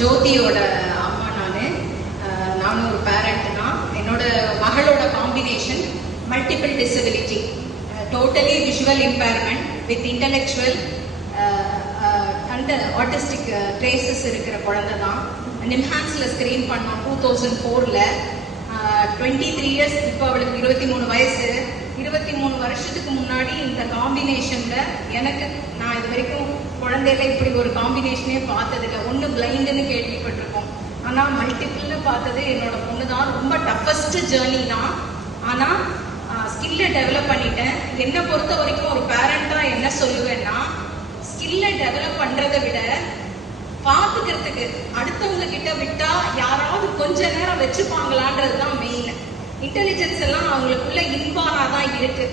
ஜோதியோட அம்மா. நானும் ஒரு பேரண்ட் தான். என்னோட மகளோட combination multiple disability, totally visual impairment with intellectual and autistic traces இருக்கிற குழந்தை தான். நிம்ஹான்ஸில் ஸ்க்ரீன் பண்ணோம் 2004. 23 இயர்ஸ். இப்போ அவளுக்கு 23 வயசு. 23 வருஷத்துக்கு முன்னாடி இந்த காம்பினேஷனில் எனக்கு நான் இது வரைக்கும் குழந்தையில இப்படி ஒரு காம்பினேஷனே பார்த்ததில்லை. ஒன்று பிளைண்டுன்னு கேள்விப்பட்டிருக்கோம், ஆனால் மல்டிபிள்னு பார்த்தது என்னோட பொண்ணு தான். ரொம்ப டஃபஸ்ட் ஜேர்னி தான். ஆனால் ஸ்கில்லை டெவலப் பண்ணிட்டேன். என்னை பொறுத்த வரைக்கும் ஒரு பேரண்டாக என்ன சொல்லுவேன்னா, ஸ்கில்லை டெவலப் பண்ணுறதை விட பார்த்துக்கிறதுக்கு அடுத்தவங்க கிட்ட விட்டா யாராவது கொஞ்ச நேரம் வச்சுப்பாங்களான்றது தான் மெயின். இன்டெலிஜென்ஸ் எல்லாம் அவங்களுக்குள்ள இன்பாரா தான் இருக்கு.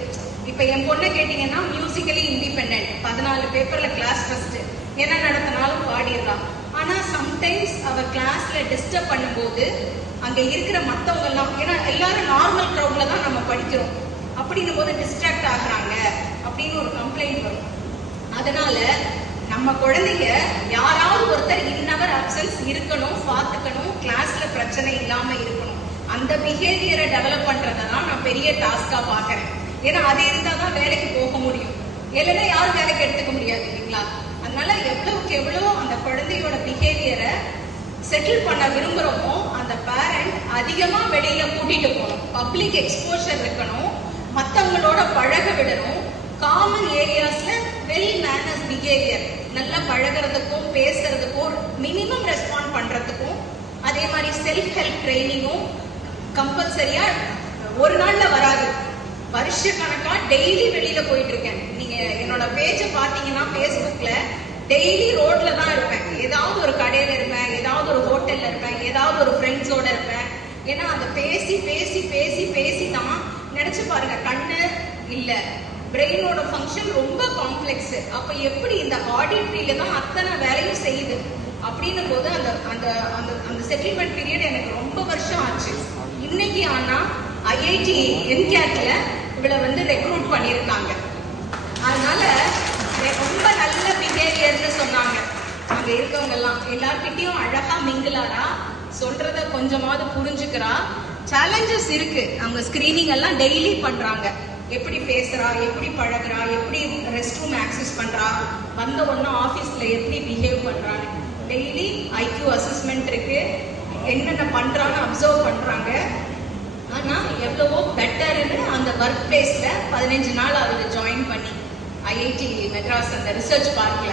இப்போ என் பொண்ணை கேட்டீங்கன்னா மியூசிக்கலி இண்டிபெண்ட், 14 பேப்பர்ல கிளாஸ் ஃபர்ஸ்ட், என்ன நடத்தினாலும் பாடிடலாம். ஆனா சம்டைம்ஸ் அவ கிளாஸ்ல டிஸ்டர்ப் பண்ணும்போது அங்க இருக்கிற மத்தவங்க எல்லாம், ஏன்னா எல்லாரும் நார்மல் க்ரௌட்ல தான் நம்ம படிக்கிறோம், அப்படின்னும் போது டிஸ்ட்ராக்ட் ஆகுறாங்க அப்படின்னு ஒரு கம்ப்ளைண்ட் வரும். அதனால நம்ம குழந்தைங்க யாராவது ஒருத்தர் இன்னவர் அப்சன்ஸ் இருக்கணும், பார்த்துக்கணும், கிளாஸ்ல பிரச்சனை இல்லாம இருக்கணும். அந்த பிஹேவியரை டெவலப் பண்றதான் நான் பெரிய டாஸ்கா பாக்குறேன். ஏன்னா அது இருந்தா தான் வேலைக்கு போக முடியும், இல்லைன்னா யாரும் வேலைக்கு எடுத்துக்க முடியாது இல்லைங்களா? அதனால எவ்வளவுக்கு எவ்வளவு அந்த குழந்தையோட பிஹேவியரை செட்டில் பண்ண விரும்புறோமோ அந்த பேரண்ட் அதிகமா வெளியில கூட்டிட்டு போகணும், பப்ளிக் எக்ஸ்போஷர் இருக்கணும், மற்றவங்களோட பழக விடணும், காமன் ஏரியாஸ்ல வெல் மேனர்ஸ் பிஹேவியர் நல்லா பழகிறதுக்கும் பேசுறதுக்கும் மினிமம் ரெஸ்பாண்ட் பண்றதுக்கும், அதே மாதிரி செல்ஃப் ஹெல்ப் ட்ரைனிங்கும் கம்பல்சரியா ஒரு நாள்ல வராது, வருஷ கணக்கா டெய்லி வெளியில போயிட்டு இருக்கேன். நீங்க என்னோட பேஜை பாத்தீங்கன்னா பேஸ்புக்ல டெய்லி ரோட்ல தான் இருப்பேன், ஏதாவது ஒரு கடையில இருப்பேன், ஏதாவது ஒரு ஹோட்டல்ல இருப்பேன், ஏதாவது ஒரு ஃப்ரெண்ட்ஸோட இருப்பேன். ஏன்னா அந்த பேசி பேசி பேசி பேசி தான் நினைச்சு பாருங்க, கண்ணு இல்ல, பிரெயினோட ஃபங்க்ஷன் ரொம்ப காம்ப்ளெக்ஸ். அப்ப எப்படி இந்த ஆடிட்டரியில தான் அத்தனை வேலையும் செய்யுது அப்படின்னும் போது அந்த அந்த அந்த அந்த செட்டில்மெண்ட் பீரியட் எனக்கு ரொம்ப வருஷம் ஆச்சு. இன்னைக்கு ஆனா ஐஐடி என்கேட்ல இவளை வந்து ரெக்ரூட் பண்ணியிருக்காங்க. அதனால ரொம்ப நல்ல பிஹேவியர்னு சொன்னாங்க. அங்க இருக்கவங்க எல்லாம் எல்லார்கிட்டையும் அழகா மிங்கிளாரா, சொல்றத கொஞ்சமாவது புரிஞ்சுக்கிறா. சேலஞ்சஸ் இருக்கு, அவங்க ஸ்கிரீனிங் எல்லாம் டெய்லி பண்றாங்க. எப்படி பேசுறா, எப்படி பழகுறா, எப்படி ரெஸ்ட் ரூம் ஆக்சஸ் பண்றா, வந்த உடனே ஆபீஸ்ல எப்படி பிஹேவ் பண்றான்னு டெய்லி ஐக்யூ அசஸ்மெண்ட் இருக்கு, என்னென்ன பண்றான்னு அப்சர்வ் பண்றாங்க. ஆனா எவ்வளவோ பெட்டர்னு அந்த ஒர்க் பிளேஸ்ல 15 நாள் ஆகுது ஜாயின் பண்ணி ஐஐடி மெட்ராஸ் அந்த ரிசர்ச் பார்க்ல.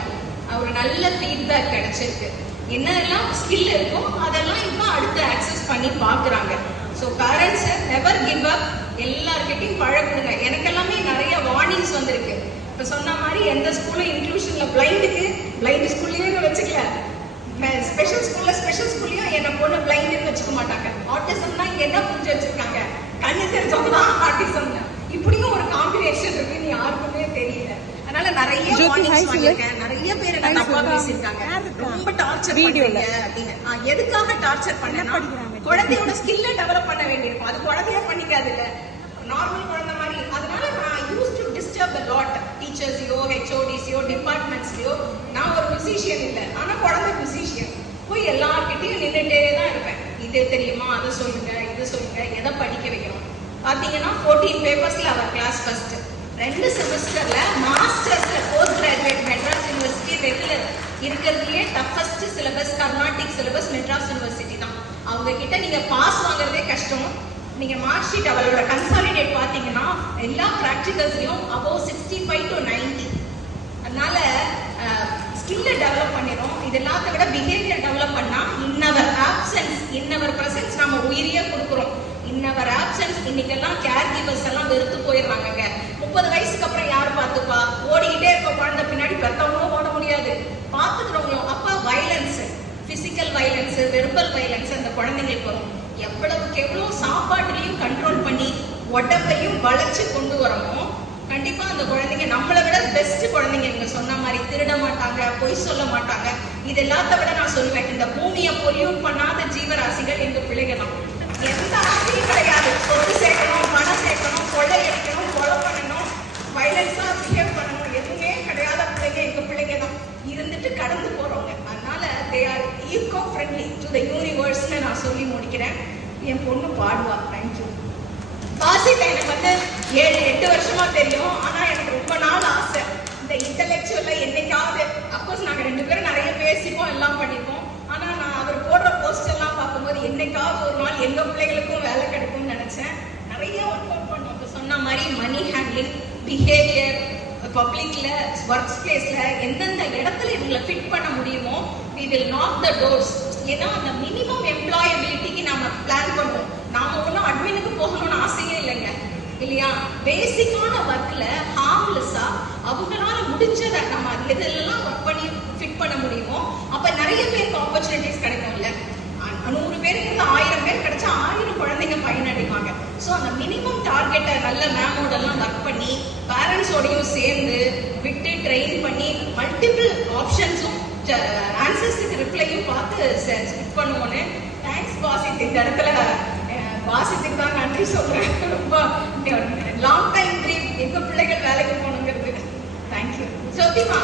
ஒரு நல்ல ஃபீட்பேக் கிடைச்சிருக்கு. என்னெல்லாம் ஸ்கில் இருக்கோ அதெல்லாம் இப்போ அடுத்து ஆக்சஸ் பண்ணி பாக்குறாங்க. So parents never give up, எல்லார்கிட்டையும் பழகுங்க. எனக்கு எல்லாமே நிறைய வார்னிங்ஸ் வந்திருக்கு. இப்போ சொன்ன மாதிரி எந்த ஸ்கூலும் இன்க்ளூஷன்ல பிளைண்டுக்கு பிளைண்ட் ஸ்கூல்லையும் வச்சுக்கல, ஸ்பெஷல் ஸ்கூல்லையும் என்ன பொண்ணு பிளைண்டுன்னு வச்சுக்க மாட்டாங்க. ஆட்டிசம்னா இங்க என்ன புரிஞ்சு வச்சிருக்காங்க, கண்ணு தெரிஞ்சவங்க தான் ஆட்டிசம். இப்படியும் ஒரு காம்பினேஷன் இருக்குன்னு யாருக்குமே தெரியல. அதனால நிறைய வார்னிங்ஸ் பண்ணிருக்கேன், நிறைய பேர் என்ன தப்பா பேசியிருக்காங்க, ரொம்ப டார்ச்சர் பண்றீங்க அப்படின்னு. எதுக்காக டார்ச்சர் பண்ணா, குழந்தையோட ஸ்கில்ல டெவலப் பண்ண வேண்டியிருக்கும். அது குழந்தைய பண்ணிக்காது இல்ல, நார்மல் குழந்தை மாதிரி. அதனால நான் use to disturb a lot டீச்சர்ஸையோ ஹெச்ஓடிஸையோ டிபார்ட்மெண்ட்ஸ்லயோ. நான் ஒரு மியூசிஷியன் இல்லை, ஆனா குழந்தை மியூசிஷியன். போய் எல்லார்கிட்டையும் நின்றுட்டே தான் இருப்பேன். இது தெரியுமா, அதை சொல்லுங்க, இது சொல்லுங்க, எதை படிக்க வைக்கணும். பாத்தீங்கன்னா 14 பேப்பர்ஸ்ல அவர் கிளாஸ் ஃபர்ஸ்ட். 2 செமஸ்டர்ல மாஸ்டர்ஸ்ல post graduate Madras university regular இருக்கிறதுலயே toughest syllabus Carnatic syllabus Madras university தான். அவங்க கிட்ட நீங்க பாஸ் வாங்குறதே கஷ்டம். நீங்க மார்க் ஷீட் அவளோட கன்சாலிடேட் பாத்தீங்கன்னா எல்லா பிராக்டிகல்ஸ்லயும் above 65 to 90. அதனால ஸ்கில்ல டெவலப் பண்ணிடும். இது எல்லாத்த விட பிஹேவியர் டெவலப் பண்ணா இன்னவர் ஆப்சன்ஸ் இன்னவர் பிரசன்ஸ் நம்ம உயிரியே கொடுக்குறோம். இன்னவர் ஆப்சன்ஸ் இன்னைக்கெல்லாம் கேர் கிவர்ஸ் எல்லாம் வெறுத்து போயிடுறாங்க. 30 வயசுக்கு அப்புறம் யாரு பார்த்துப்பா, ஓடிக்கிட்டே இருக்க குழந்தை பின்னாடி பெற்றவங்களும் ஓட முடியாது, பார்த்துக்கிறவங்களும். அப்ப violence, physical violence, verbal violence அந்த குழந்தைங்களுக்கு வரும். எவ்வளவுக்கு எவ்வளவு சாப்பாட்டுலையும் கண்ட்ரோல் பண்ணி உடம்பையும் வளைச்சு கொண்டு வரமோ கண்டிப்பா அந்த குழந்தைங்க நம்மளை விட பெஸ்ட் குழந்தைங்க. நீங்க சொன்ன மாதிரி திருட மாட்டாங்க, பொய் சொல்ல மாட்டாங்க. இது எல்லாத்த விட நான் சொல்லுவேன், இந்த பூமியை பொல்யூட் பண்ணாத ஜீவராசிகள் எங்க பிள்ளைங்க தான். எந்த ஆசையும் கிடையாது. சொத்து சேர்க்கணும், பணம் சேர்க்கணும், கொள்ளை அடிக்கணும், கொலை பண்ணணும், வயலன்ஸா பிஹேவ் பண்ணணும், எதுவுமே கிடையாத பிள்ளைங்க எங்க பிள்ளைங்க தான். இருந்துட்டு கடந்து போறவங்க. அதனால they are eco friendly to the universe னு நான் சொல்லி முடிக்கிறேன். என் பொண்ணு பாடுவா. Thank you. பாசித் எனக்கு வந்து 7-8 வருஷமா தெரியும். ஆனா எனக்கு ரொம்ப நாள் ஆசை இந்த இன்டெலெக்சுவல்ல என்னைக்காவது, அப்கோர்ஸ் நாங்க 2 பேரும் நிறைய பேசிப்போம் எல்லாம் பண்ணிப்போம். ஆனா நான் அவர் போடுற போஸ்ட் எல்லாம் பார்க்கும்போது என்னைக்காவது ஒரு நாள் எங்க பிள்ளைகளுக்கும் வேலை கிடைக்கும்னு நினைச்சேன். நிறைய ஒர்க் அவுட் பண்ணோம். சொன்ன மாதிரி மணி ஹேண்ட்லிங், பிஹேவியர், பப்ளிக்ல, ஒர்க் ஸ்பேஸ்ல எந்தெந்த இடத்துல இவங்களை ஃபிட் பண்ண முடியுமோ we will knock the doors. ஏன்னா அந்த மினிமம் எம்ப்ளாயபிலிட்டிக்கு நம்ம பிளான் பண்ணுவோம். நாம ஒன்றும் அட்மினுக்கு போகணும்னு ஆசையே இல்லைங்க இல்லையா? பேசிக்கான ஒர்க்ல ஹார்ம்லெஸ்ஸா அவங்களால முடிஞ்சதை நம்ம எதெல்லாம் ஒர்க் பண்ணி ஃபிட் பண்ண முடியுமோ அப்ப நிறைய பேருக்கு ஆப்பர்ச்சுனிட்டிஸ் கிடைக்கும் இல்ல? 100 பேருக்கு 1000 பேர் கிடைச்சா 1000 குழந்தைங்க பயனடைவாங்க. ஸோ அந்த மினிமம் டார்கெட்டை நல்ல மேமோடெல்லாம் ஒர்க் பண்ணி பேரண்ட்ஸோடையும் சேர்ந்து விட்டு ட்ரெயின் பண்ணி மல்டிபிள் ஆப்ஷன்ஸும் ஆன்சர்ஸுக்கு ரிப்ளையும் பார்த்து ஸ்கிப் பண்ணுவோன்னு. தேங்க்ஸ் பாசித். இந்த இடத்துல பாசித்துக்கு தான் நன்றி சொல்றேன். ரொம்ப லாங் டைம் ட்ரீம் எங்க பிள்ளைகள் வேலைக்கு போகணுங்கிறது. தேங்க்யூ. ஜோதிமா.